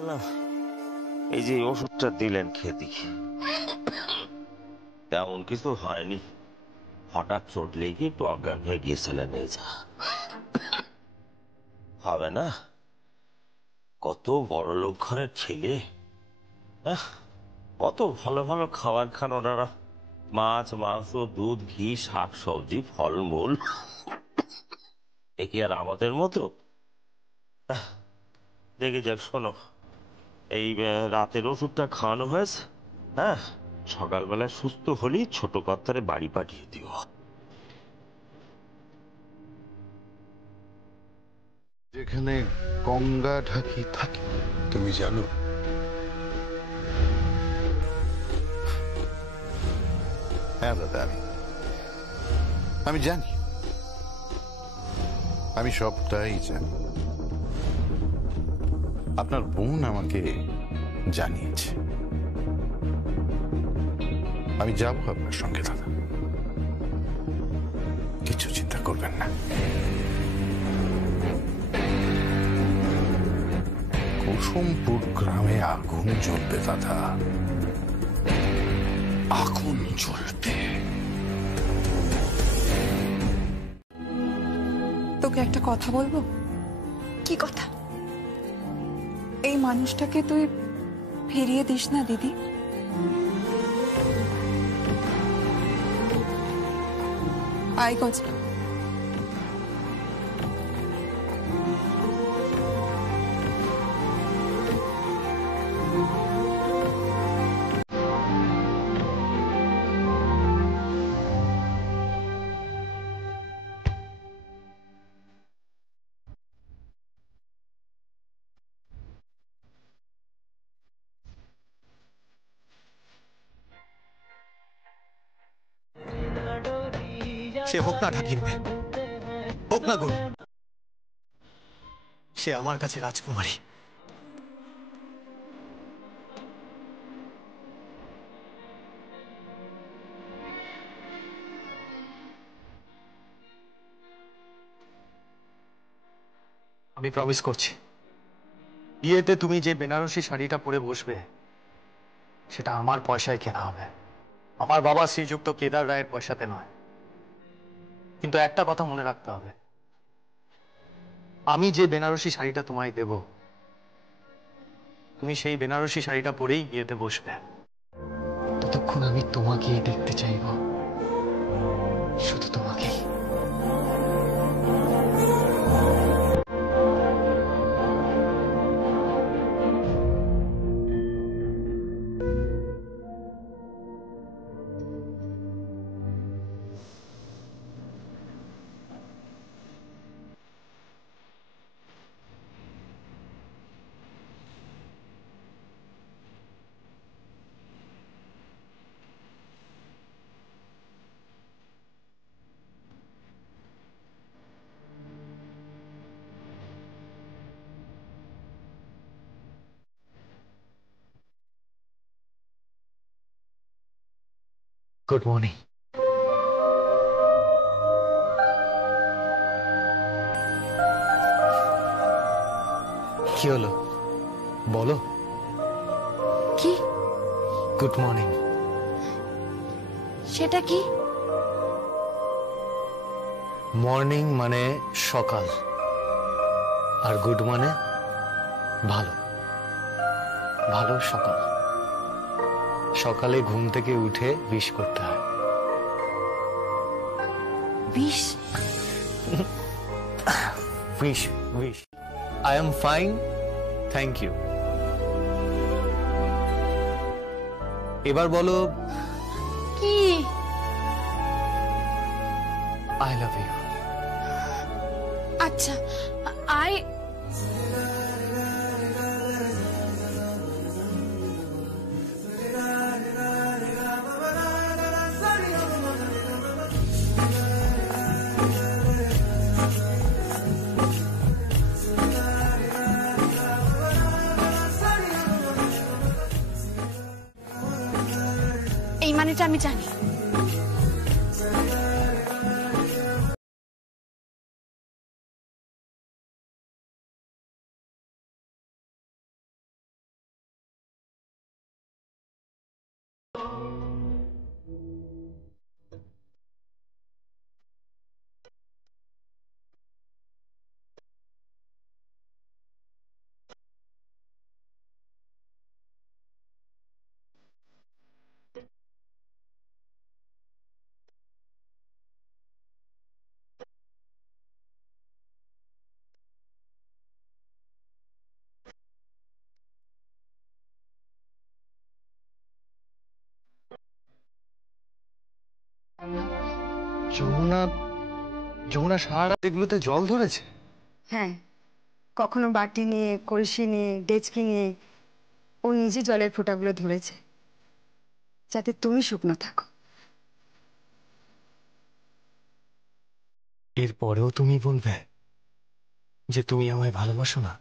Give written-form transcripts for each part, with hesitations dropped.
বলছিলাম, এই যে ওষুধটা দিলেন খেতে, তেমন কিছু হয়নি। হঠাৎ চোট লেগে একটু অজ্ঞান হয়ে গিয়েছিলেন। এই যা হবে না, কত বড় লোক ঘরের ছেলে, কত ভালো ভালো খাবার খান ওনারা। মাছ, মাংস, দুধ, ঘি, শাক সবজি, ফলমূল। এ কি আর আমাদের মতো? দেখে যাক, শোনো, এই রাতের ওষুধটা খাওয়ানো হয়েছে। হ্যাঁ, সকালবেলায় সুস্থ হলেই ছোট কর্তারে বাড়ি পাঠিয়ে দিও। যেখানে গঙ্গা ঢাকি থাকে, তুমি জানো? হ্যাঁ দাদা, আমি জানি, আমি সবটাই জানি। আপনার বোন আমাকে জানিয়েছে। আমি যাব আপনার সঙ্গে দাদা, কিছু চিন্তা করবেন না। কুসুমপুর গ্রামে আগুন জ্বলবে দাদা, আগুন জ্বলবে। তোকে একটা কথা বলবো। কি কথা? এই মানুষটাকে তুই ফিরিয়ে দিস না দিদি। আয় গজরা। সে হোক না ঢাকির মেয়ে, হোক না গরু, সে আমার কাছে রাজকুমারী। আমি প্রমিস করছি, বিয়েতে তুমি যে বেনারসি শাড়িটা পরে বসবে সেটা আমার পয়সায় কেনা হবে, আমার বাবা শ্রীযুক্ত কেদার রায়ের পয়সাতে নয়। কিন্তু একটা কথা মনে রাখতে হবে, আমি যে বেনারসি শাড়িটা তোমায় দেব, তুমি সেই বেনারসি শাড়িটা পরেই বিয়েতে বসবে। ততক্ষণ আমি তোমাকেই দেখতে চাইব, শুধু তোমাকেই। Good morning. কি হলো বলো? কি? Good morning. সেটা কি? মর্নিং মানে সকাল, আর গুড মানে ভালো। ভালো সকাল। সকালে ঘুম থেকে উঠে উইশ করতে হয়। বিষ? Wish wish. I am fine, thank you. এবার বলো কি? I love you. আচ্ছা, আই এই মানেটা আমি জানি। যমুনা সারা রাত এগুলোতে জল ধরেছে? হ্যাঁ, কখনো বাটি নিয়ে, কলসি নিয়ে, ডেচকি নিয়ে ও নিজে জলের ফোঁটাগুলো ধরেছে, যাতে তুমি শুকনো থাকো। এরপরেও তুমি বলবে যে তুমি আমায় ভালোবাসো না?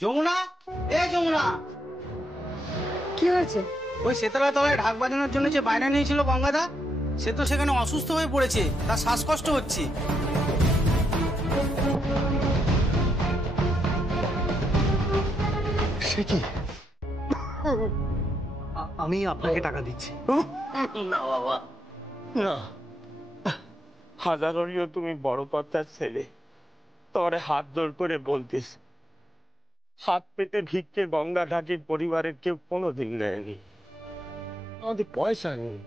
যমুনা, এ যমুনা, কি হয়েছে? ওই সেতারা তলায় ঢাক বাজানোর জন্য যে বায়না নিয়েছিল গঙ্গাদা, সে তো সেখানে অসুস্থ হয়ে পড়েছে, তার শ্বাসকষ্ট হচ্ছে। সে কি? আমি আপনাকে টাকা দিচ্ছি। না বাবা, না। হাজারও তুমি বড় কর্তার ছেলে, তোরে হাত জোড় করে বলতিস, হাত পেতে ভিক্ষে গঙ্গা ঢাকির পরিবারের কেউ কোনোদিন নেয়নি। আমাদের পয়সা নেই,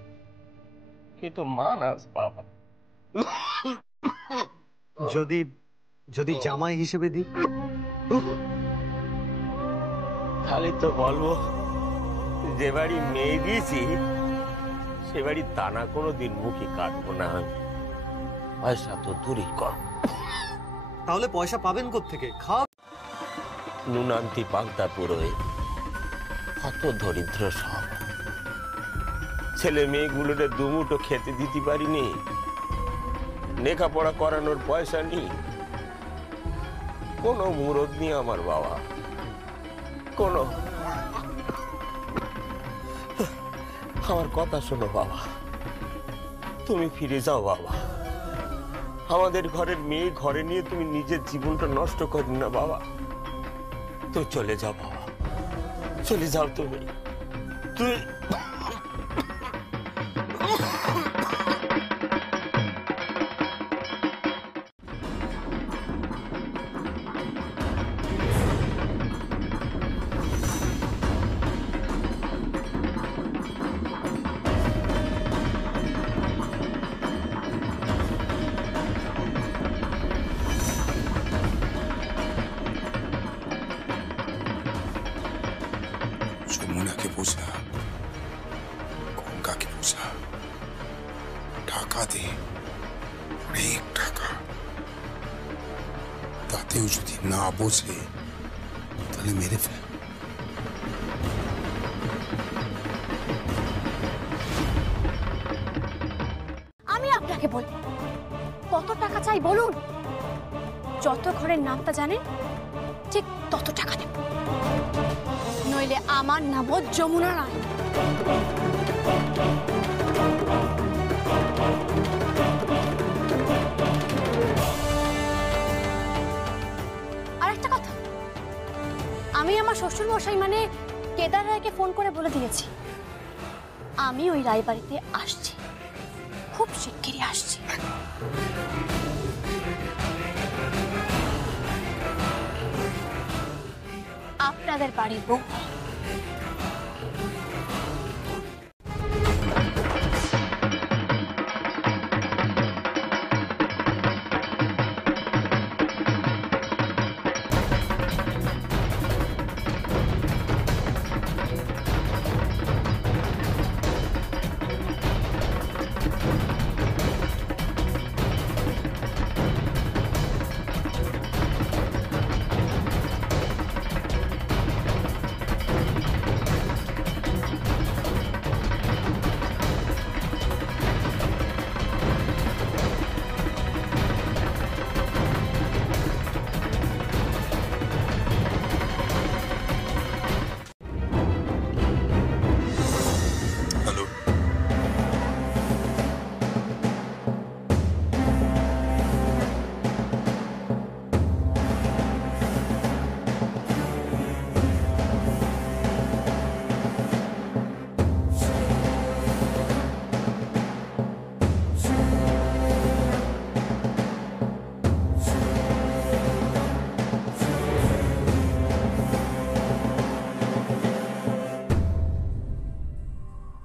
কিন্তু মানাস বাবা। যদি যদি জামাই হিসেবে দিই? খালি তো বলবো, যে বাড়ি মেয়ে দিয়েছি সে বাড়ির দানা কোনোদিন মুখে কাটবো না আমি। পয়সা তো দূরই কর। তাহলে পয়সা পাবেন কোত্থেকে? খাওয়া নুনান্তি পান্তা পুরোয় কত দরিদ্র সব ছেলে মেয়েগুলোরে দুমুটো খেতে দিতে পারিনি, লেখাপড়া করানোর পয়সা নেই, কোনো মুরদ নেই আমার বাবা, কোনো। আমার কথা শোনো বাবা, তুমি ফিরে যাও বাবা। আমাদের ঘরের মেয়ে ঘরে নিয়ে তুমি নিজের জীবনটা নষ্ট করি না বাবা। তুই চলে যাও বাবা, চলে যাও তুমি। তুই যমুনাকে বোঝা, গঙ্গাকে বোঝা, টাকা দে, অনেক টাকা। তাতেও যদি না বোঝে তাহলে মেরে ফেল। আমি আপনাকে বলবো, কত টাকা চাই বলুন? যত ঘরের নামটা জানেন ঠিক তত টাকা দেব, নইলে আমার নামও যমুনা রায়। আর একটা কথা, আমি আমার শ্বশুর মশাই মানে কেদার রায়কে ফোন করে বলে দিয়েছি আমি ওই রায়বাড়িতে আসছি, খুব শিগগিরই আসছি। আপনাদের বাড়ির বউ।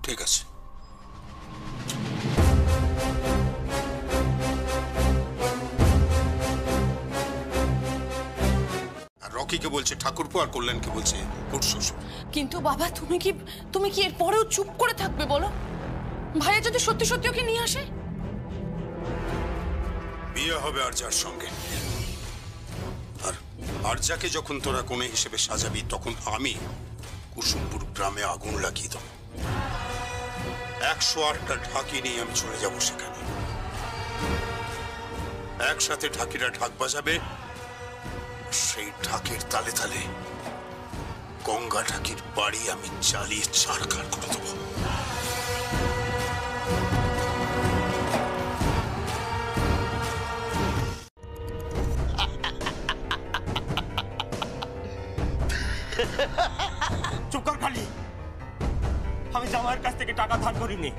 ঠিক আছে। আর রকিকে বলছে ঠাকুরপো, আর কল্যাণকে বলছে ওর শ্বশুর। কিন্তু বাবা তুমি কি এরপরেও চুপ করে থাকবে বলো? ভাইয়া যদি সত্যি সত্যি ওকে নিয়ে আসে? বিয়ে হবে আরজার সঙ্গে। আর আরজাকে যখন তোরা কোণে হিসেবে সাজাবি, তখন আমি কুসুমপুর গ্রামে আগুন লাগিয়ে দেবো। 108টা ঢাকি নিয়ে আমি চলে যাব সেখানে। একসাথে ঢাকিরা ঢাক বাজাবে, সেই ঢাকের তালে তালে গঙ্গা ঢাকির বাড়ি আমি জ্বালিয়ে ছাড়খাড় করে দেবো। চুপ কর খালি। আমি জামাইয়ের কাছ থেকে টাকা ধার করিনি।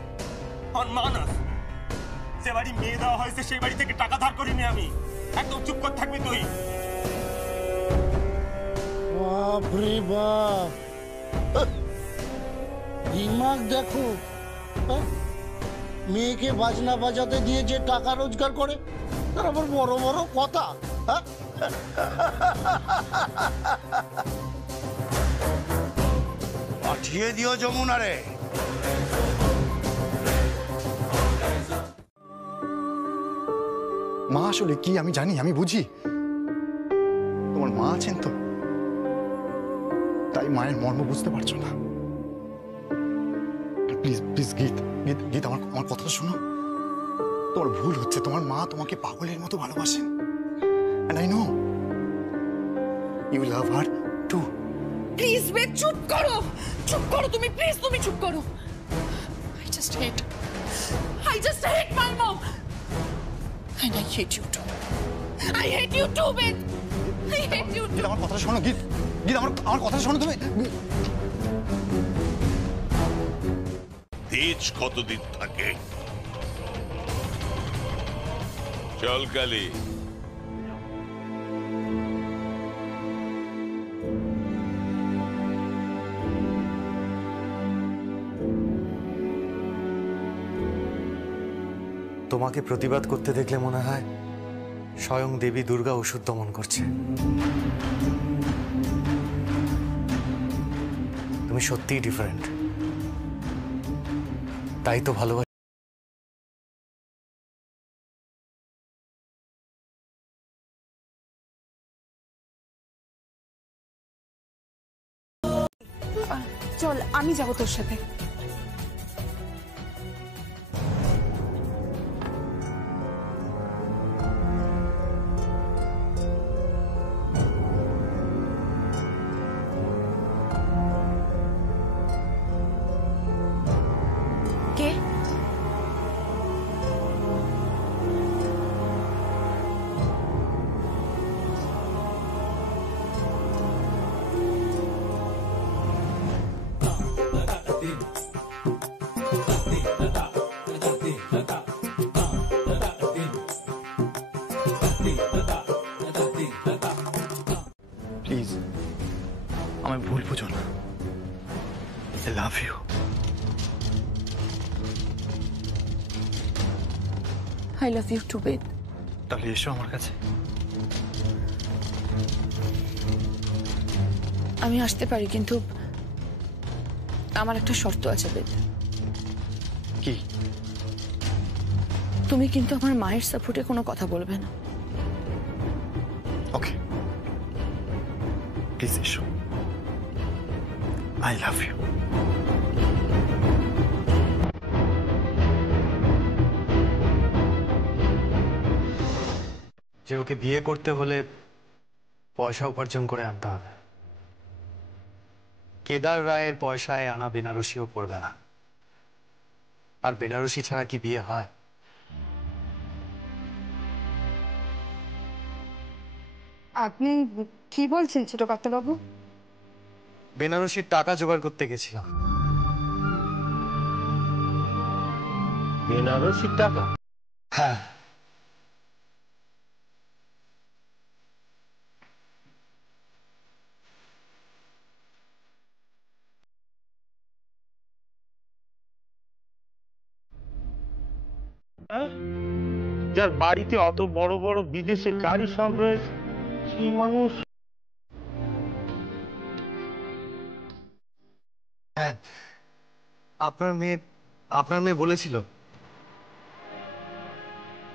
আমার মা না, যে বাড়ি মেয়ে দেওয়া হয়েছে সেই বাড়ি থেকে টাকা ধার করিনি আমি। একদম চুপ কর থাকবি তুই। বাপরে বাপ, দিমাগ দেখো। মেয়েকে বাজনা বাজাতে দিয়ে যে টাকা রোজগার করে, তার আবার বড় বড় কথা। পাঠিয়ে দিও যমুনারে। মা আসলে কি আমি জানি, আমি বুঝি। তোমার মা আছেন তো, তাই মায়ের মর্ম বুঝতে পারছো না। প্লিজ প্লিজ গীত, গীত গীত আমার কথা শোনো। তোমার ভুল হচ্ছে, তোমার মা তোমাকে পাগলের মতো ভালোবাসেন। And I know you love her too. Please বে, চুপ করো, চুপ করো তুমি, প্লিজ তুমি চুপ করো। I just hate my mom. And I hate you too. I hate you too, Ben. I hate you গীত too. আমার কথা শোনো, গীত গীত আমার কথা শোনো তুমি। তেজ কতদিন থাকে? চল কালী। তোমাকে প্রতিবাদ করতে দেখলে মনে হয় স্বয়ং দেবী দুর্গা ওষুধ দমন করছে। তুমি সত্যিই ডিফারেন্ট, তাই তো ভালোবাসি। চল আমি যাব তোর সাথে। কে? প্লিজ আমায় ভুল বুঝো না। I love you. I love you too, Ben. তাহলে এসো আমার কাছে। আমি আসতে পারি, কিন্তু আমার একটা শর্ত আছে বেদ। কি? তুমি কিন্তু আমার মায়ের সাপোর্টে কোনো কথা বলবে না। ওকে, প্লিজ এসো। I love you. যে ওকে বিয়ে করতে হলে পয়সা উপার্জন করে আনতে হবে। কেদার রায়ের পয়সায় আনা বেনারসিও পড়বে না। আর বেনারসি ছাড়া কি বিয়ে হয়? আপনি কি বলছেন ছোট বাবু? বেনারসির টাকা জোগাড় করতে গেছিলাম। বেনারসির টাকা? হ্যাঁ, যার বাড়িতে অত বড় বড় বিদেশের গাড়ি সব রয়েছে, সেই মানুষ। হ্যাঁ, আপনার মেয়ে বলেছিল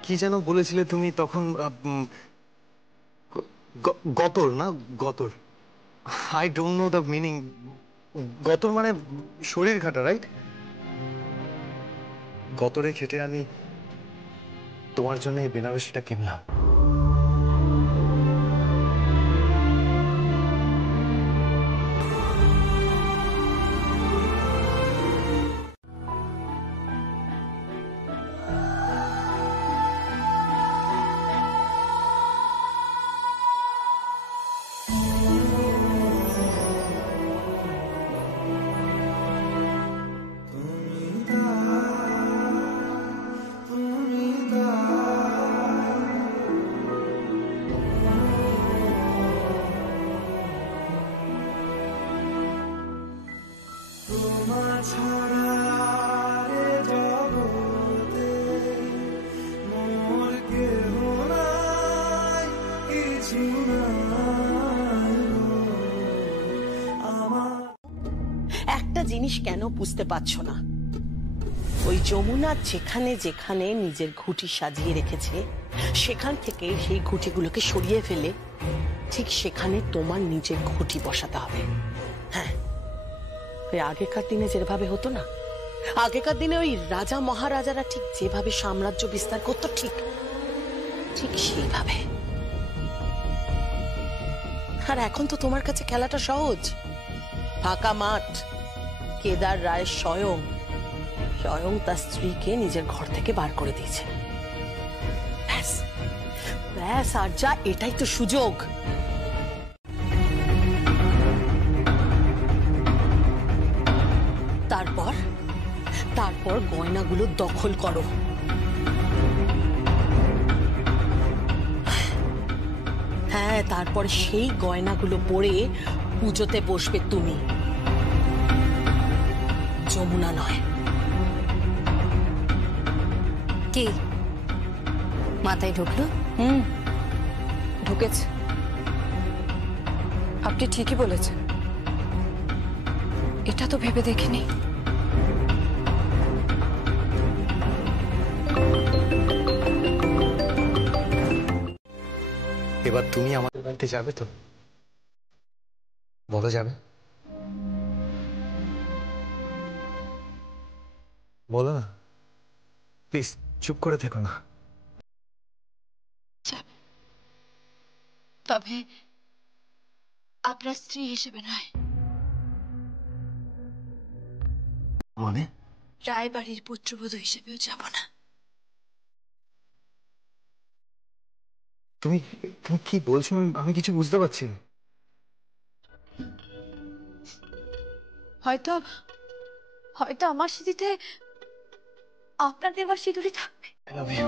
কি যেন বলেছিলে তুমি তখন? গতর না, গতর। I don't know the meaning. গতর মানে শরীর খাটা, রাইট? গতরে খেটে আমি তোমার জন্য এই বেনারসিটা কিনলাম। একটা জিনিস কেন বুঝতে পারছো না? ওই যমুনা যেখানে যেখানে নিজের ঘুঁটি সাজিয়ে রেখেছে, সেখান থেকে সেই ঘুঁটিগুলোকে সরিয়ে ফেলে ঠিক সেখানে তোমার নিজের ঘুঁটি বসাতে হবে। হ্যাঁ, ওই আগেকার দিনে যেভাবে হতো না, আগেকার দিনে ওই রাজা মহারাজারা ঠিক যেভাবে সাম্রাজ্য বিস্তার করতো, ঠিক ঠিক সেইভাবে। আর এখন তো তোমার কাছে খেলাটা সহজ, ফাঁকা মাঠ। কেদার রায় স্বয়ং তার স্ত্রীকে নিজের ঘর থেকে বার করে দিয়েছে। ব্যাস ব্যাস, আর যা, এটাই তো সুযোগ। তারপর গয়নাগুলো দখল করো। হ্যাঁ, তারপরে সেই গয়নাগুলো পরে পুজোতে বসবে তুমি, যমুনা নয়। কি মাথায় ঢুকলো? ঢুকেছে। আপনি ঠিকই বলেছেন, এটা তো ভেবে দেখিনি। এবার তুমি আমাদের বাড়িতে যাবে তো? বলো, যাবে? বলো না প্লিজ, চুপ করে থেকো না। তবে আপনার স্ত্রী হিসেবে নয়, মানে? রায়বাড়ির পুত্রবধূ হিসেবেও যাব না। তুমি তুমি কি বলছো? আমি কিছু বুঝতে পারছি না। হয়তো আমার স্মৃতিতে আপনার দেওয়া সিঁদুরই থাকবে। I love you.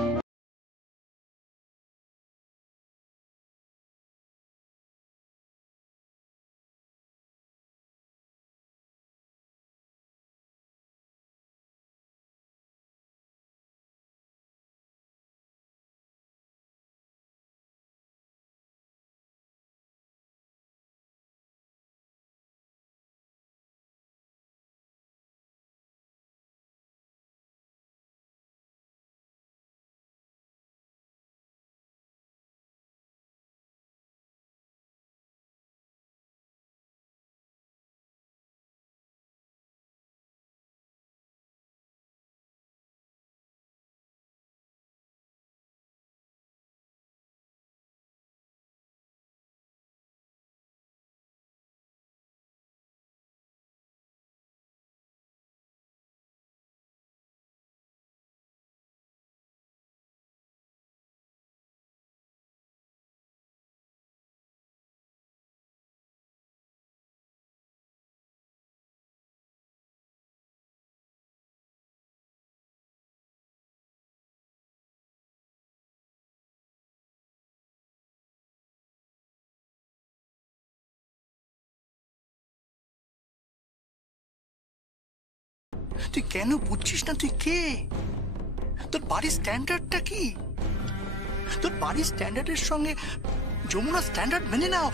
তুই কেন বুঝছিস না? তুই কে? তোর বাড়ির স্ট্যান্ডার্ডটা কি? তোর বাড়ির স্ট্যান্ডার্ডের সঙ্গে যমুনা স্ট্যান্ডার্ড মেনে নাও,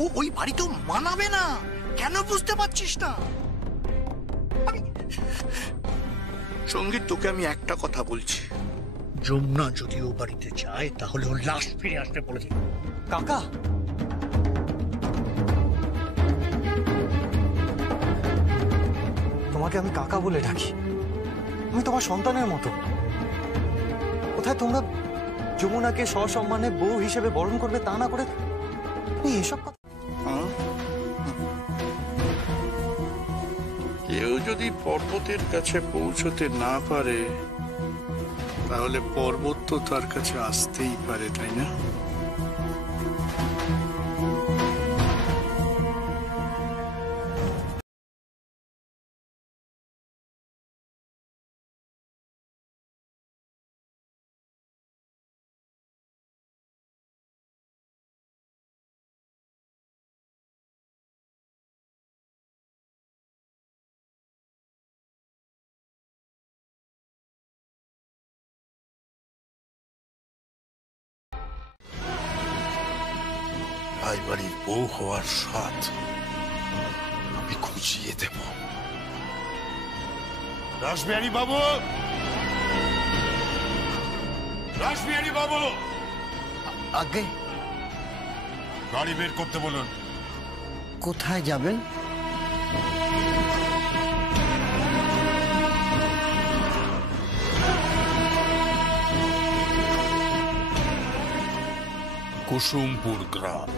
ও ওই বাড়িতেও মানাবে না। কেন বুঝতে পারছিস না? সঙ্গীত, তোকে আমি একটা কথা বলছি, যমুনা যদি ও বাড়িতে যায় তাহলে ওর লাশ ফিরে আসতে বলে দিন। কাকা, তোমাকে আমি কাকা বলে ডাকি, আমি তোমার সন্তানের মতো। কোথায় তোমরা যমুনাকে সসম্মানে বউ হিসেবে বরণ করবে, তা না করে তুমি এসব কথা। কেউ যদি পর্বতের কাছে পৌঁছতে না পারে তাহলে পর্বত তো তার কাছে আসতেই পারে, তাই না? আই বাড়ির বউ হওয়ার স্বাদ আমি খুঁজিয়ে দেব। রাসবিহারী বাবু, রাসবিহারী বাবু, আগে গাড়ি বের করতে বলুন। কোথায় যাবেন? কুসুমপুর গ্রাম।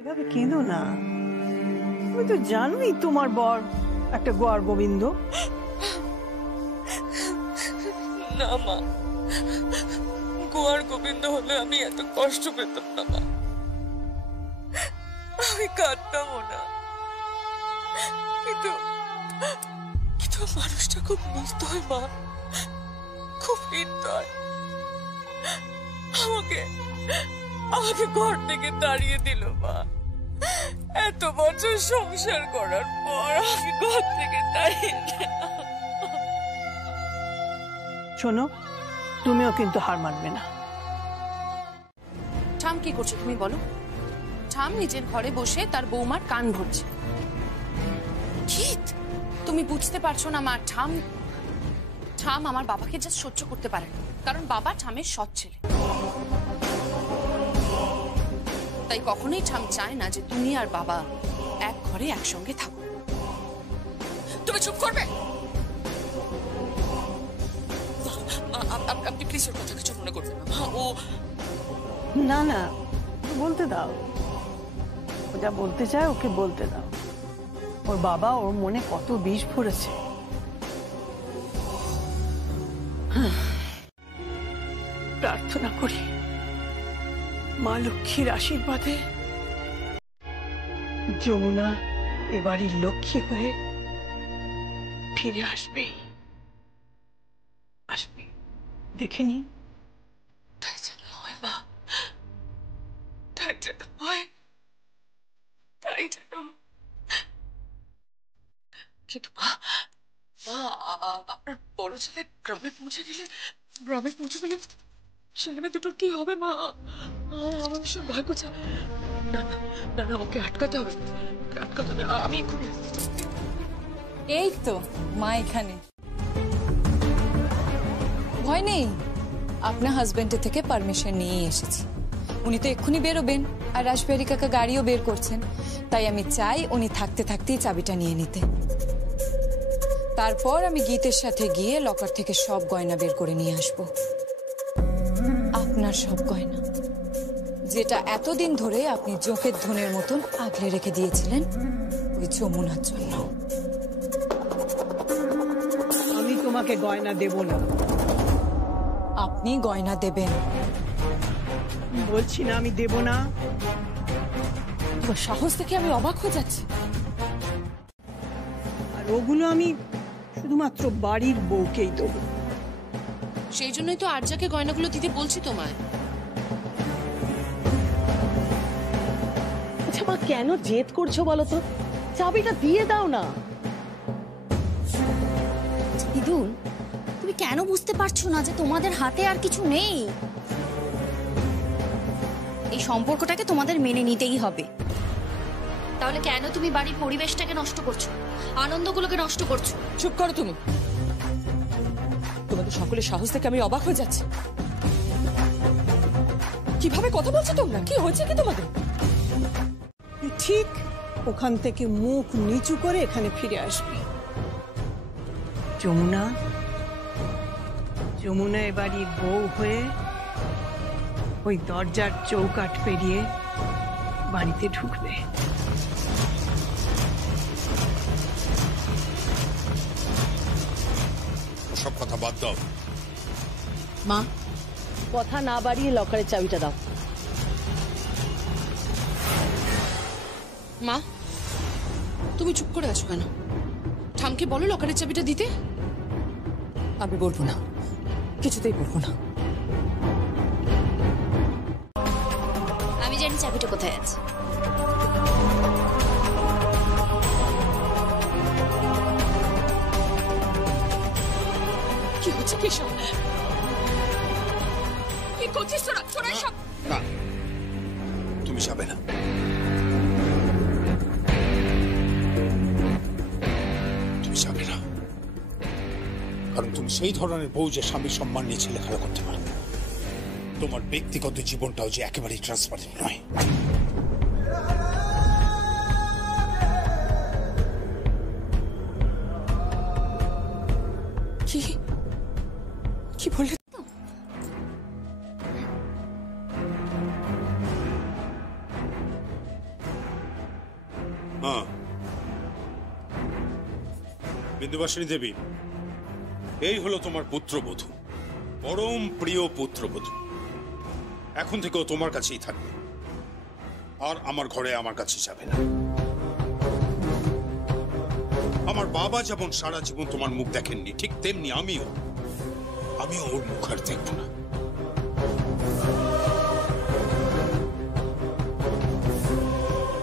এভাবে কেঁদো না, তুমি তো জানোই তোমার বর একটা গোয়ার গোবিন্দ। না মা, গোয়ার গোবিন্দ হলে আমি এত কষ্ট পেতাম না মা, আমি কাঁদতামও না। কিন্তু মানুষটা খুব নির্দয় মা, খুব নির্দয়। আমাকে ঘর থেকে তাড়িয়ে দিল মা। এত বছর সংসার করার পর আমি ঘর থেকে তাড়িয়ে দিলাম। শোনো, তুমিও কিন্তু হার মানবে না। ঠাম কি করছো তুমি বলো? ঠাম নিজের ঘরে বসে তার বৌমার কান ভরছে। তুমি বুঝতে পারছো না মা, ঠাম আমার বাবাকে জাস্ট সহ্য করতে পারে না, কারণ বাবা ঠামের সৎ ছেলে। তাই কখনোই ঠাম চায় না যে তুমি আর বাবা এক ঘরে একসঙ্গে থাকো। তুমি চুপ করবে? আপনি প্লিজ ওর কথা কিছু মনে করবেন না। ও না না, বলতে দাও, ও যা বলতে চায় ওকে বলতে দাও। ওর বাবা ওর মনে কত বিষ ভরেছে। প্রার্থনা করি মা লক্ষ্মীর আশীর্বাদে যমুনা এবারই লক্ষ্মী হয়ে ফিরে আসবে। দেখে নি। তাই যেন হয় মা, তাই যেন হয়, তাই যেন। কিন্তু মা, আপনার বড় ছেলে গ্রামে পৌঁছে গেলে ছেলে দুটোর কি হবে মা? আমার ভীষণ ভয় করছে। না না না, ওকে আটকাতে হবে, আমি এক্ষুনি। এই তো মা এখানে। ভয় নেই, আপনার হাজবেন্ডের থেকে পারমিশন নিয়ে এসেছি। উনি তো এক্ষুনি বেরোবেন, আর রাসবিহারী কাকা গাড়িও বের করছেন। তাই আমি চাই উনি থাকতে থাকতেই চাবিটা নিয়ে নিতে। তারপর আমি গীতের সাথে গিয়ে লকার থেকে সব গয়না বের করে নিয়ে আসবো। আপনার সব গয়না, যেটা এতদিন ধরে আপনি চোখের ধনের মতন আগলে রেখে দিয়েছিলেন ওই যমুনার জন্য। আমি তোমাকে গয়না দেব না। আপনি গয়না দেবেন। বলছি না আমি দেব না। তোমার সাহস থেকে আমি অবাক হয়ে যাচ্ছি। আর ওগুলো আমি শুধুমাত্র বাড়ির বউকেই দেবো। সেই জন্যই তো আর্যাকে গয়নাগুলো দিতে বলছি তোমায়। আচ্ছা মা, কেন জেদ করছো বলো তো? চাবিটা দিয়ে দাও না। দিদুন, তুমি কেন বুঝতে পারছো না যে তোমাদের হাতে আর কিছু নেই? এই সম্পর্কটাকে তোমাদের মেনে নিতেই হবে। তাহলে কেন তুমি বাড়ির পরিবেশটাকে নষ্ট করছো, আনন্দগুলোকে নষ্ট করছো? চুপ করো তুমি। তোমাদের সকলের সাহস থেকে আমি অবাক হয়ে যাচ্ছি। কিভাবে কথা বলছো তোমরা? কি হয়েছে কি তোমাদের? ঠিক ওখান থেকে মুখ নিচু করে এখানে ফিরে আসবি। যমুনা, যমুনা এবারই বউ হয়ে ওই দরজার চৌকাঠ পেরিয়ে বাড়িতে ঢুকবে। সব কথা বাদ দাও। মা, কথা না বাড়িয়ে লকারের চাবিটা দাও। মা, তুমি চুপ করে আছো কেন? ঠামকে বলো লকারের চাবিটা দিতে। আমি বলবো না, কিছুতেই বলবো না। আমি জানি চাবিটা কোথায় আছে। কি হচ্ছে কি সব? কি করছিস তোরা? তোরা সব না, তুমি যাবে না। তুমি যাবে না, কারণ তুমি সেই ধরনের বউ যে স্বামীর সম্মান নিয়ে ছেলেখেলা করতে পারে। তোমার ব্যক্তিগত জীবনটাও যে একেবারেই ট্রান্সপারেন্ট নয়। কি কি বললে? হ্যাঁ, বিন্দুবাসিনী দেবী, এই হলো তোমার পুত্রবধূ, পরম প্রিয় পুত্রবধূ। এখন থেকেও তোমার কাছেই থাকবে, আর আমার ঘরে আমার কাছে যাবে না। আমার বাবা যেমন সারা জীবন তোমার মুখ দেখেননি, ঠিক তেমনি আমিও ওর মুখ আর দেখব না।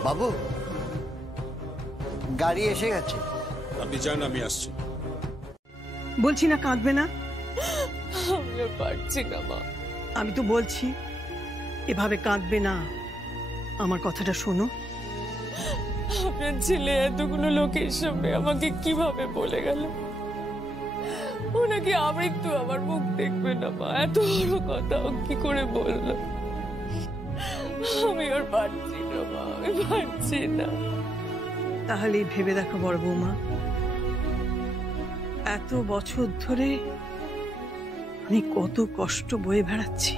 বাবু, গাড়ি এসে গেছে। আপনি যান, আমি আসছি। বলছি না কাঁদবে না? আমি আর পারছি না মা। আমি তো বলছি এভাবে কাঁদবে না। আমার কথাটা শোনো। আপনার ছেলে এতগুলো লোকের সামনে আমাকে কিভাবে বলে গেল ওনাকে আমৃত্যু আমার মুখ দেখবে না মা? এত বড় কথা ও কি করে বললো? আমি আর পারছি না মা, আমি পারছি না। তাহলে ভেবে দেখো বড় বৌমা, এত বছর ধরে আমি কত কষ্ট বয়ে বেড়াচ্ছি।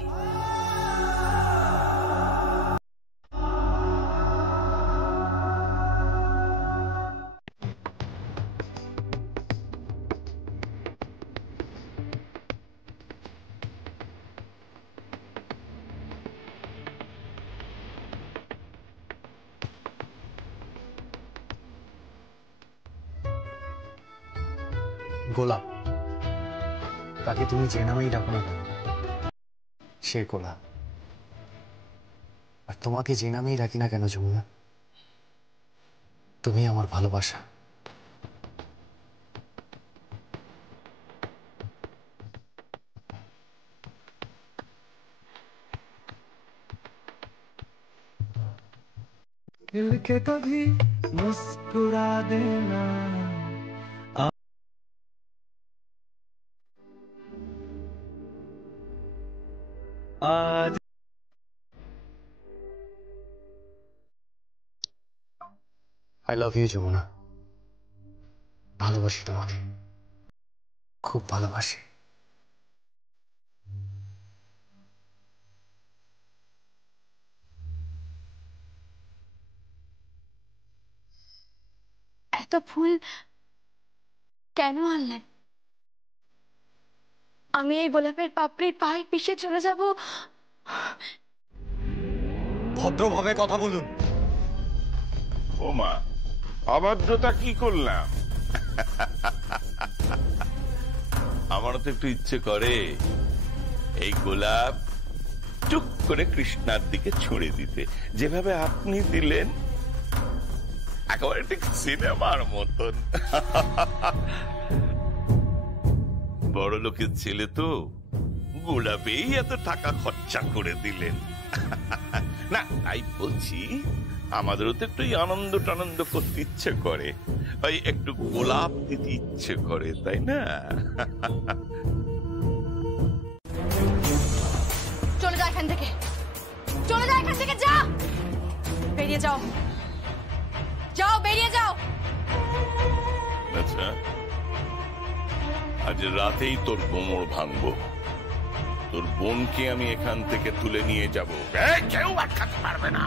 গোলাপ, তাকে তুমি যে নামেই ডাকো না সে গোলাপ। আর তোমাকে যে নামেই ডাকি না কেন যমুনা, তুমি আমার ভালোবাসা। दिल के कभी मुस्कुरा देना। I love you Jamuna. ভালোবাসি তোমাকে, খুব ভালোবাসি। এত ফুল কেন আনলেন? আমি এই গোলাপের পাপড়ির পায়ে পিষে চলে যাব। ভদ্রভাবে কথা বলুন। ও মা, অভদ্রতা কি করলাম? আমারও তো একটু ইচ্ছে করে এই গোলাপ চুপ করে কৃষ্ণার দিকে ছুড়ে দিতে, যেভাবে আপনি দিলেন, একেবারে ঠিক সিনেমার মতন। বড় লোকের ছেলে তো, গোলাপেই এত টাকা খরচা করে দিলেন। না, তাই বলছি আমাদেরও তো একটু আনন্দ টানন্দ করতে ইচ্ছে করে, ওই একটু গোলাপ দিতে ইচ্ছে করে, তাই না? চলে যা এখান থেকে, চলে যা এখান থেকে, যা, বেরিয়ে যাও, যাও, বেরিয়ে যাও। আচ্ছা, আজ রাতেই তোর কোমর ভাঙবো, তোর বোনকে আমি এখান থেকে তুলে নিয়ে যাব, কেউ আটকাতে পারবে না।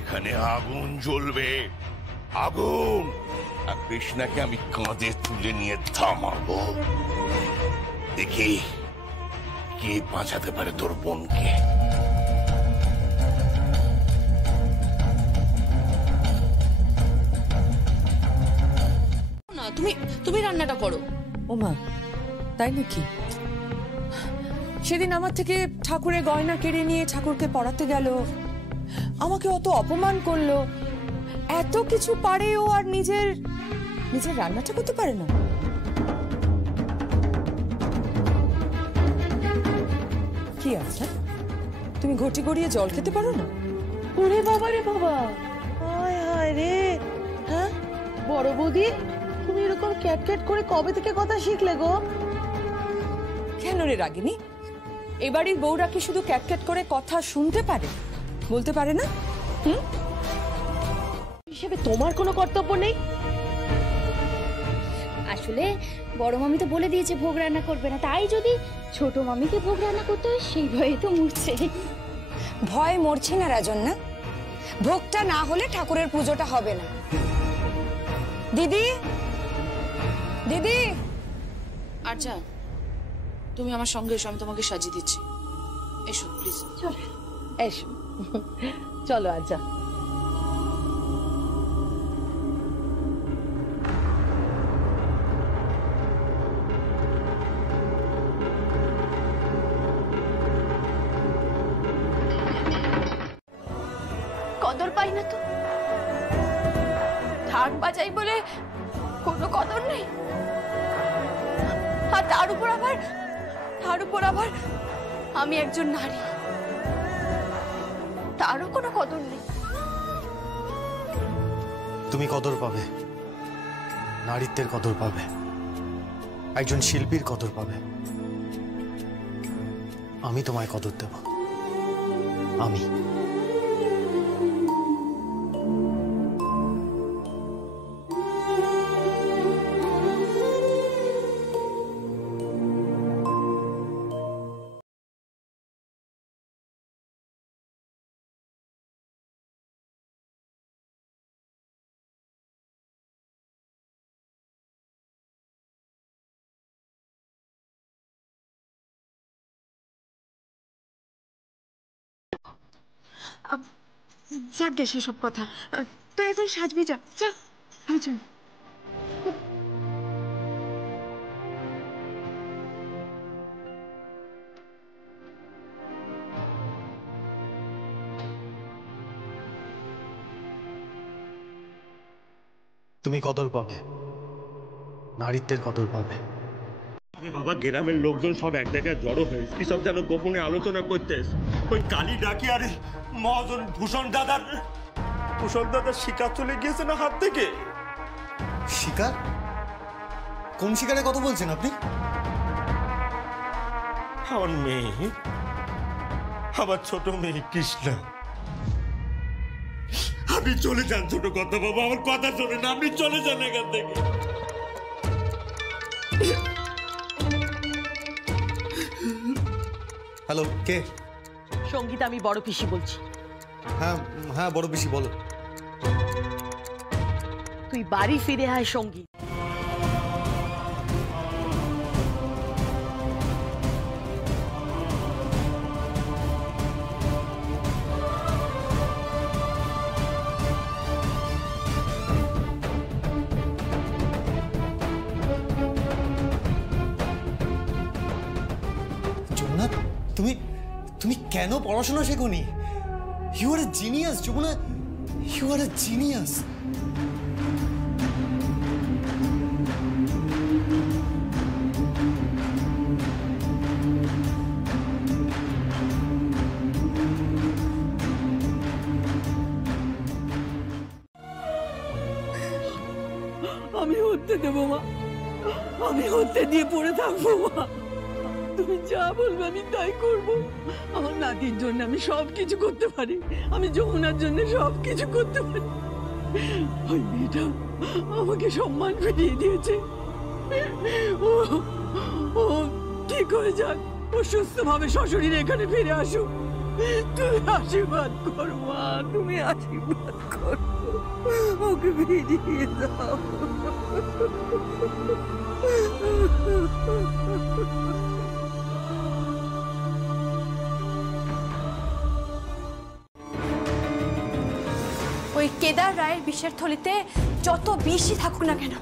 এখানে আগুন জ্বলবে, আগুন, আর কৃষ্ণাকে আমি কাঁধে তুলে নিয়ে থামাবো। দেখি কে বাঁচাতে পারে তোর বোনকে। না, তুমি রান্নাটা করো। ওমা, তাই নাকি? সেদিন আমার থেকে ঠাকুরের গয়না কেড়ে নিয়ে ঠাকুরকে পড়াতে গেল, আমাকে অত অপমান করলো, এত কিছু পারে ও, আর নিজের রান্নাটা করতে পারে না। কি আছে, তুমি ঘটি গড়িয়ে জল খেতে পারো না? ওরে বাবা রে বাবা, হায় হায় রে। হ্যাঁ বড় বৌদি, তুমি এরকম ক্যাট ক্যাট করে কবে থেকে কথা শিখলে গো? কেন রে রাগিনী, এ বাড়ির বউরা কি শুধু ক্যাট ক্যাট করে কথা শুনতে পারে, বলতে পারে না? হিসেবে তোমার কোনো কর্তব্য নেই? আসলে বড় মামি তো বলে দিয়েছে ভোগ রান্না করবে না, তাই যদি ছোট মামিকে ভোগ রান্না করতে হয় সেই ভয়ে তো মরছে। ভয় মরছে না রাজন্যা, ভোগটা না হলে ঠাকুরের পুজোটা হবে না। দিদি, দিদি। আচ্ছা, তুমি আমার সঙ্গে এসো, আমি তোমাকে সাজিয়ে দিচ্ছি। এসো প্লিজ। চলো, এসো, চলো আচ্ছা। কদর পাই না তো, ঢাক বাজাই বলে কোনো কদর নেই, আর তার উপর আবার আমি একজন নারী, তারও কোনো কদর নেই। তুমি কদর পাবে, নারীত্বের কদর পাবে, একজন শিল্পীর কদর পাবে। আমি তোমায় কদর দেব, আমি। যাক গে সেসব কথা, তো এখন সাজবি, যা যা। আচ্ছা, তুমি কদর পাবে, নারীত্বের কদর পাবে। বাবা, গ্রামের লোকজন সব এক জায়গায় জড়ো হয়েছে, কি সব যেন গোপনে আলোচনা করতেস। ওই কালী ডাকি আর মহাজন ভূষণ দাদার শিকার চলে গিয়েছে না হাত থেকে। শিকার? কোন শিকারের কথা বলছেন আপনি? আমার মেয়ে, আমার ছোট মেয়ে কৃষ্ণা। আপনি চলে যান ছোট কথা বাবা, আমার কথা শোনেন, আপনি চলে যান এখান থেকে। হ্যালো, কে? সঙ্গীত, আমি বড় পিসি বলছি। হ্যাঁ হ্যাঁ, বড় পিসি বলো। তুই বাড়ি ফিরে আয় সঙ্গীত। যমুনা, তুমি কেন পড়াশোনা শেখোনি? You are a genius Jamuna, you are a genius. আমি হতে দেবো মা, আমি হতে দিয়ে পড়ে থাকবো মা। তুমি যা বলবে আমি তাই করব। আমার নাতির জন্য আমি সবকিছু করতে পারি, আমি যমুনার জন্য সবকিছু করতে পারি। ওই মেয়েটা আমাকে সম্মান ফিরিয়ে দিয়েছে। ও ও ঠিক হয়ে যাক, ও সুস্থভাবে শ্বশুরের এখানে ফিরে আসুক। তুমি আশীর্বাদ করো মা, তুমি আশীর্বাদ করো, ওকে ফিরিয়ে দাও। ওই কেদার রায়ের বিষের থলিতে যত বিষই থাকুক না কেন,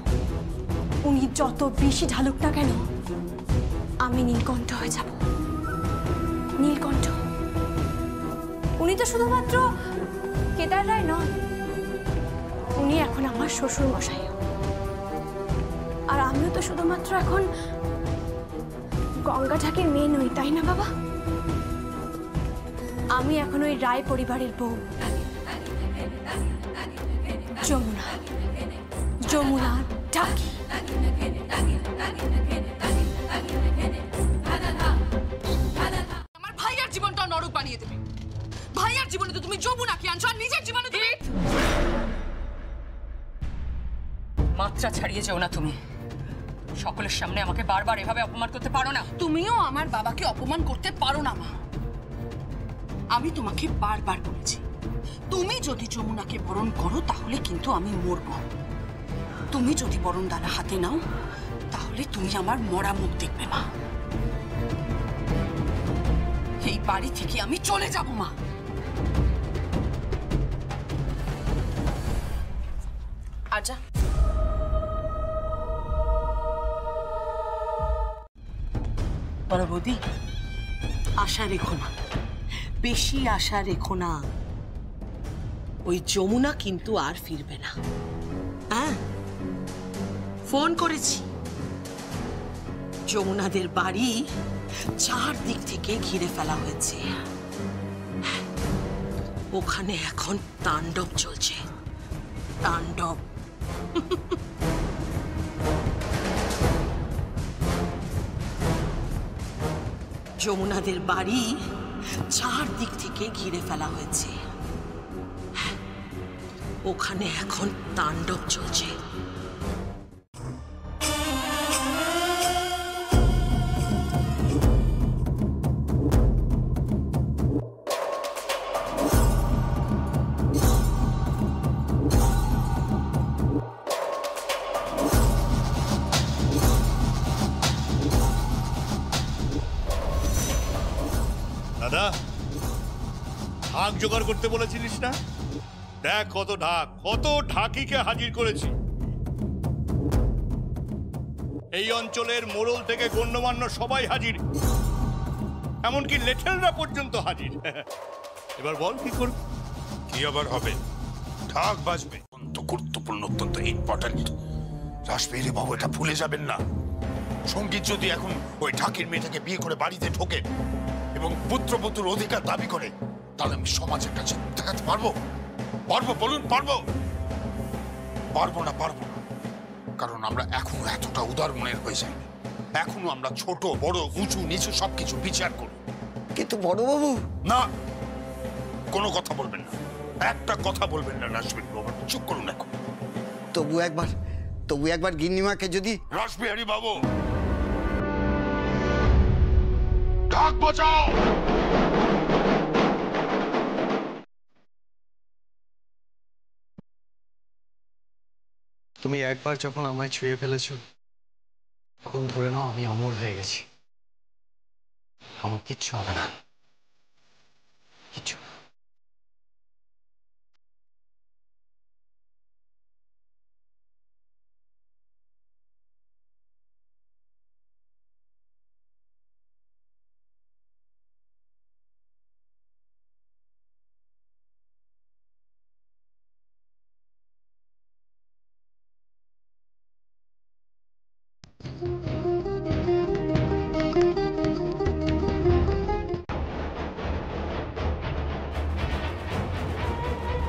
উনি যত বিষই ঢালুক না কেন, আমি নীলকণ্ঠ হয়ে যাব। নীলকণ্ঠ। উনি তো শুধুমাত্র কেদার রায় নন, উনি এখন আমার শ্বশুর মশাই। আর আমিও তো শুধুমাত্র এখন গঙ্গা ঠাকের মেয়ে নই, তাই না বাবা? আমি এখন ওই রায় পরিবারের বউ, যমুনা, যমুনা ঢাকি। আমার ভাইয়ার জীবনটা নরক বানিয়ে দেবে। ভাইয়ার জীবনে তো তুমি যমুনাকে আনছো, আর নিজের জীবনে তুমি মাত্রা ছাড়িয়ে যাও না। তুমি সকলের সামনে আমাকে বারবার এভাবে অপমান করতে পারো না। তুমিও আমার বাবাকে অপমান করতে পারো না মা। আমি তোমাকে বারবার বলেছি, তুমি যদি যমুনাকে বরণ করো তাহলে কিন্তু আমি মরব। তুমি যদি বরণ ডালা হাতে নাও তাহলে তুমি আমার মরা মুখ দেখবে মা। এই বাড়ি থেকে আমি চলে যাব মা। আচ্ছা বড় বৌদি, আশা রেখো না, বেশি আশা রেখো না। ওই যমুনা কিন্তু আর ফিরবে না। হ্যাঁ, ফোন করেছি। যমুনাদের বাড়ি চারদিক থেকে ঘিরে ফেলা হয়েছে। ওখানে এখন তাণ্ডব চলছে, তাণ্ডব। যমুনাদের বাড়ি চারদিক থেকে ঘিরে ফেলা হয়েছে। ওখানে এখন তাণ্ডব চলছে। দাদা, ঢাক জোগাড় করতে বলেছিলিস না? দেখ কত ঢাক, কত ঢাকিকে হাজির করেছি। এই অঞ্চলের মোড়ল থেকে গণ্যমান্য সবাই হাজির, এমনকি লেঠেলরা পর্যন্ত হাজির। এবার বল কি করবি? কি আবার হবে? ঢাক বাজবে। অত্যন্ত গুরুত্বপূর্ণ, অত্যন্ত ইম্পর্টেন্ট। রাসবিহারী বাবু এটা ভুলে যাবেন না। সঙ্গীত যদি এখন ওই ঢাকির মেয়েটাকে বিয়ে করে বাড়িতে ঢোকেন এবং পুত্রবধূর অধিকার দাবি করে, তাহলে আমি সমাজের কাছে দেখাতে পারবো? পারবো? বলুন পারবো? পারবো না, পারবো না। কারণ আমরা এখনো এতটা উদার মনের হয়ে যাই। এখনো আমরা ছোট বড় উঁচু নিচু সবকিছু বিচার করি। কিন্তু বড়বাবু, না, কোনো কথা বলবেন না, একটা কথা বলবেন না রাসবিহারী বাবু। চুপ করুন এখন। তবু একবার গিন্নিমাকে যদি... রাসবিহারী বাবু, ঢাক বাজাও। তুমি একবার যখন আমায় ছুঁয়ে ফেলেছো, তখন ধরে নাও আমি অমর হয়ে গেছি। আমার কিচ্ছু হবে না, কিচ্ছু না।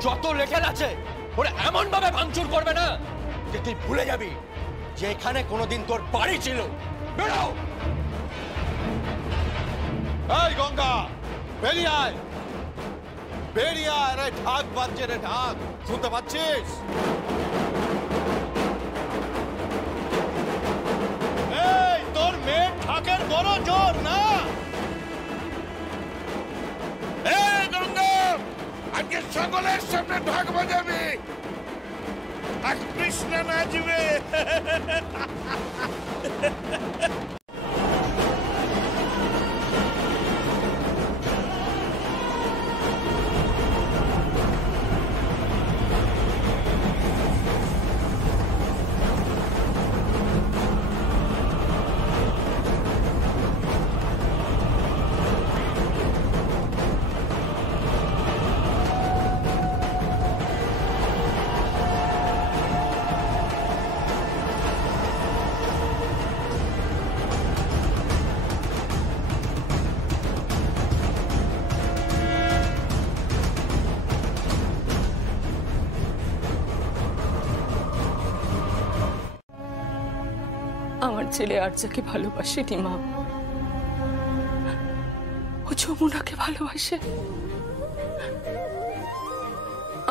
যত লেখেন আছে ওরা এমন ভাবে ভাঙচুর করবে না যে তুই ভুলে যাবি যে এখানে কোনোদিন তোর বাড়ি ছিল। বেরো! এই গঙ্গা, বেরিয়ে আয়, বেরিয়ে আয় রে, ঢাক বাজছে রে, ঢাক, শুনতে পাচ্ছিস? এই তোর মেয়ের ঢাকের বড় জোর না? এই গঙ্গা, আজকে সকলের সামনে ঢাক বাজাবি আর কৃষ্ণ নাচবে। আমার ছেলে আর্যাকে ভালোবাসেনি মা, ও যমুনাকে ভালোবাসে।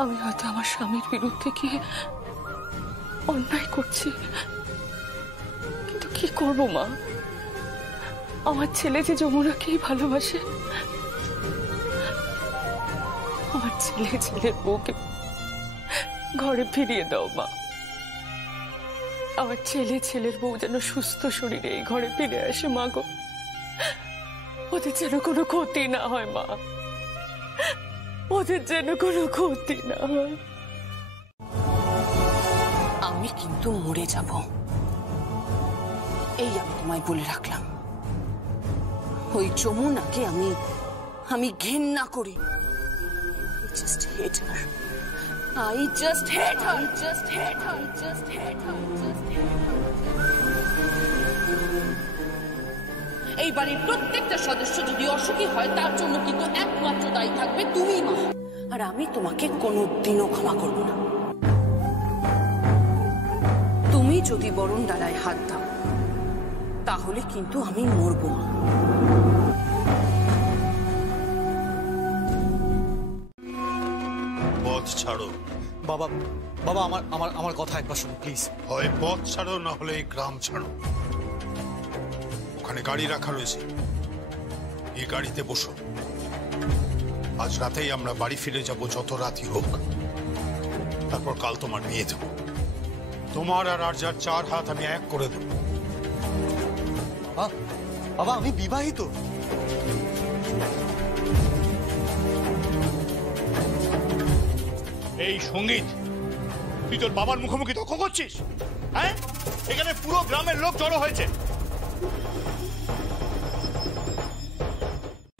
আমি হয়তো আমার স্বামীর বিরুদ্ধে গিয়ে অন্যায় করছি, কিন্তু কি করব মা, আমার ছেলে যে যমুনাকেই ভালোবাসে। আমার ছেলের বউকে ঘরে ফিরিয়ে দাও মা। আমার ছেলের বউ যেন সুস্থ শরীরে এই ঘরে ফিরে আসে মা গো। ওদের যেন কোনো ক্ষতি না হয় মা, ওদের যেন কোনো ক্ষতি না হয়। আমি কিন্তু মরে যাব, এই আমি তোমায় বলে রাখলাম। ওই যমুনাকে আমি ঘেন্না করি। I just hate her. এই বাড়ির প্রত্যেকটা সদস্য যদি অসুখী হয় তার জন্য কিন্তু একমাত্র দায়ী থাকবে তুমি মা, আর আমি তোমাকে কোনোদিনও ক্ষমা করব না। তুমি যদি বরণ ডালায় হাত দাও তাহলে কিন্তু আমি মরব মা। পথ ছাড়ো। বাবা বাবা আমার আমার আমার কথা একবার শুনুন প্লিজ। হয় পথ ছাড়ো, না হলে এই গ্রাম ছাড়ো। ওখানে গাড়ি রাখা রয়েছে, এই গাড়িতে বসো। আজ রাতেই আমরা বাড়ি ফিরে যাব, যত রাতই হোক। তারপর কাল তোমার বিয়ে দেব। তোমার আর আর্যার 4 হাত আমি এক করে দেব। বাবা আমি বিবাহিত। এই সঙ্গীত, তুই তোর বাবার মুখোমুখি তর্ক করছিস? হ্যাঁ, এখানে পুরো গ্রামের লোক জড়ো হয়েছে।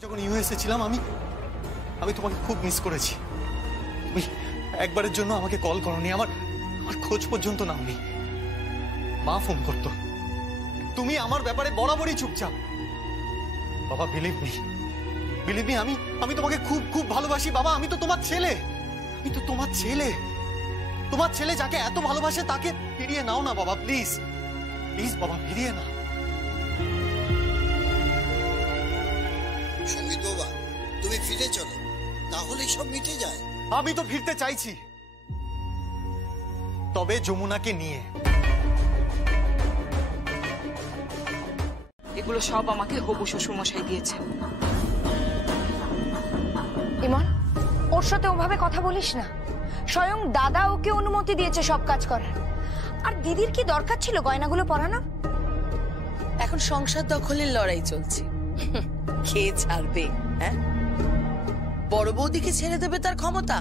যখন ইউএসএ ছিলাম আমি তোমাকে খুব মিস করেছি। তুমি একবারের জন্য আমাকে কল করনি, আমার খোঁজ পর্যন্ত নাওনি। মা ফোন করতো, তুমি আমার ব্যাপারে বরাবরই চুপচাপ। বাবা বিলিভ মি, আমি তোমাকে খুব খুব ভালোবাসি বাবা। আমি তো তোমার ছেলে, তোমার ছেলে যাকে এত ভালোবাসে তাকে ফিরিয়ে নাও না বাবা, প্লিজ বাবা, ফিরিয়ে নাও। সঙ্গীত বাবা, তুমি ফিরে চলো, তাহলে সব মিটে যায়। আমি তো ফিরতে চাইছি, তবে যমুনাকে নিয়ে। এগুলো সব আমাকে হবু শ্বশুর মশাই দিয়েছে। ইমন, ওর সাথে ওভাবে কথা বলিস না। স্বয়ং দাদা ওকে অনুমতি দিয়েছে সব কাজ করার। আর দিদির কি দরকার ছিল গয়নাগুলো পরানো? এখন সংসার দখলের লড়াই চলছে, কে ছাড়বে? হ্যাঁ, বড় বৌদিকে ছেড়ে দেবে তার ক্ষমতা?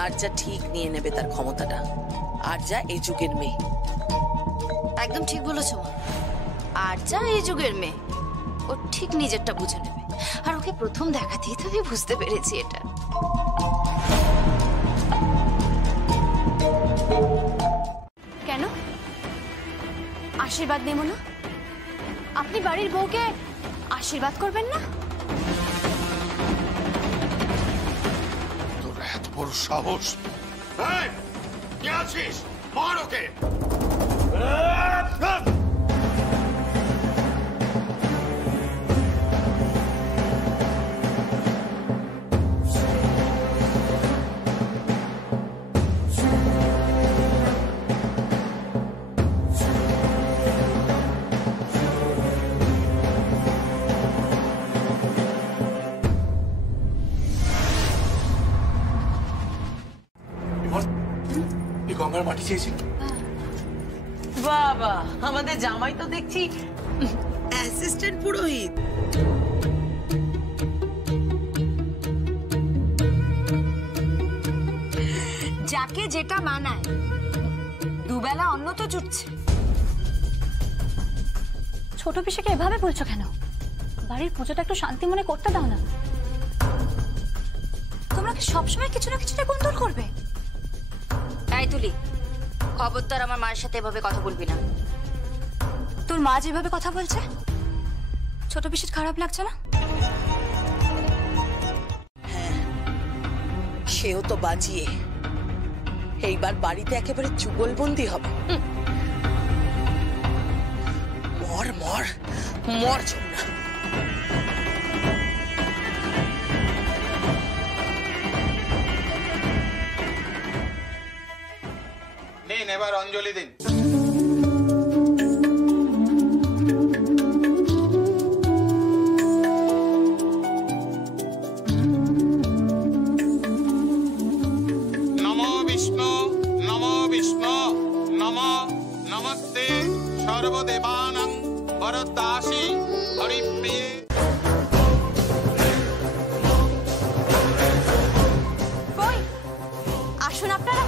আর যা ঠিক নিয়ে নেবে তার ক্ষমতাটা। আর যা এই যুগের মেয়ে। একদম ঠিক বলেছ মা। আর যা এই যুগের মেয়ে, ও ঠিক নিজেরটা বুঝে নেবে। আর ওকে প্রথম দেখাতেই তো আমি বুঝতে পেরেছি এটা। কেন আশীর্বাদ নেব না? আপনি বাড়ির বউকে আশীর্বাদ করবেন না? তোর এত বড় সাহস! কে আছিস মার ওকে। গঙ্গার মাটি চেয়েছিল। বাবা আমাদের জামাই তো দেখছি অ্যাসিস্ট্যান্ট পুরোহিত। যাকে যেটা মানায়, দুবেলা অন্ন তো জুটছে। ছোট পিসিকে এভাবে বলছো কেন? বাড়ির পুজোটা একটু শান্তি মনে করতে দাও না। তোমরা কি সবসময় কিছু না কিছুতে গোলমাল করবে? তাই তুলি, খবরদার আমার মায়ের সাথে এভাবে কথা বলবি না। তোর মা যেভাবে কথা বলছে, ছোট পিসির খারাপ লাগছে না? হ্যাঁ, সেও তো বাজিয়ে এইবার বাড়িতে একেবারে যুগলবন্দি হবে। মর মর মর যমুনা। নিন এবার অঞ্জলি দিন। নমো বিষ্ণু নমো বিষ্ণু নমো নমস্তে সর্বদেবানাং বরদাসী হরিপ্রিয়ে। আসুন আপনারা।